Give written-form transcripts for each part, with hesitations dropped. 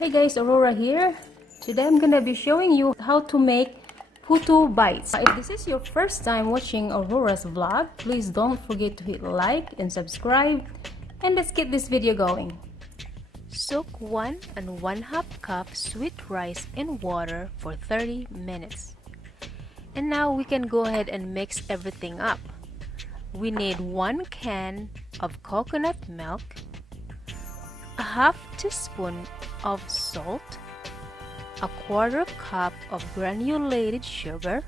Hey guys, Aurora here. Today I'm gonna be showing you how to make putu bites. If this is your first time watching Aurora's vlog, please don't forget to hit like and subscribe, and let's get this video going. Soak 1 1/2 cup sweet rice in water for 30 minutes. And now we can go ahead and mix everything up. We need 1 can of coconut milk, a 1/2 teaspoon of salt, a 1/4 cup of granulated sugar,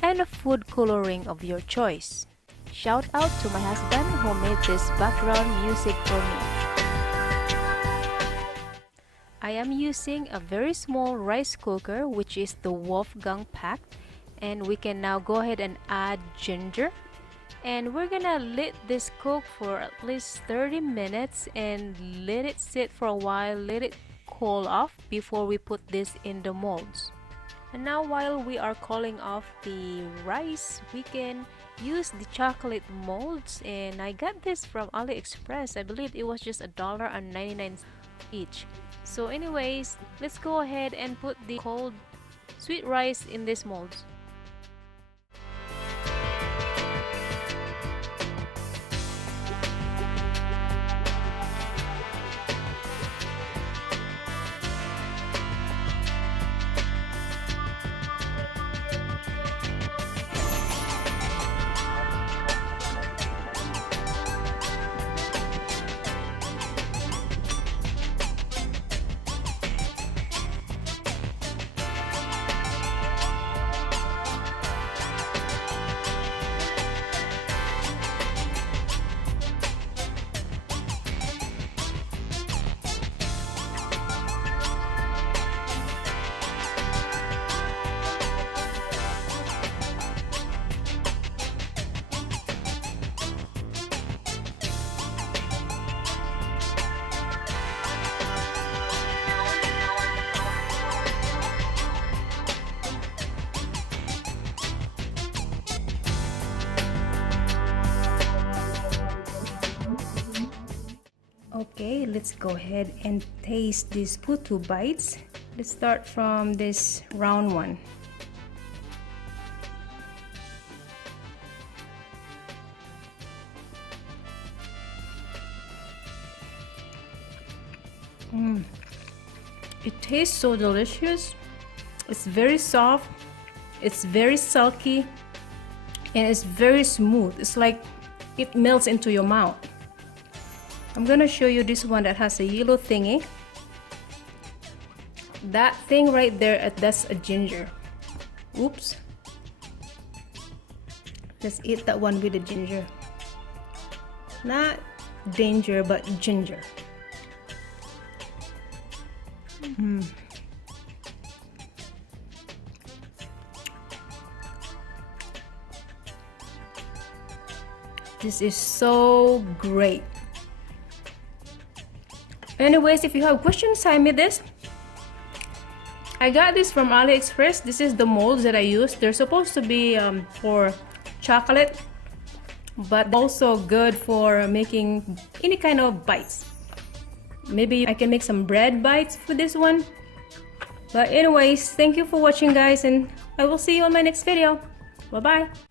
and a food coloring of your choice. Shout out to my husband who made this background music for me. I am using a very small rice cooker, which is the Wolfgang pack, and we can now go ahead and add ginger. And we're gonna let this cook for at least 30 minutes and let it sit for a while, let it cool off before we put this in the molds. And now while we are cooling off the rice, we can use the chocolate molds, and I got this from AliExpress. I believe it was just $1.99 each. So anyways, let's go ahead and put the cold sweet rice in these molds. Okay, let's go ahead and taste these putu bites. Let's start from this round one. It tastes so delicious. It's very soft, it's very silky, and it's very smooth. It's like it melts into your mouth. I'm gonna show you this one that has a yellow thingy. That thing right there, that's a ginger. Oops. Let's eat that one with the ginger. Not danger, but ginger. This is so great. Anyways, if you have questions, send me this. I got this from AliExpress. This is the molds that I use. They're supposed to be for chocolate, but also good for making any kind of bites. Maybe I can make some bread bites for this one. But anyways, thank you for watching, guys, and I will see you on my next video. Bye bye.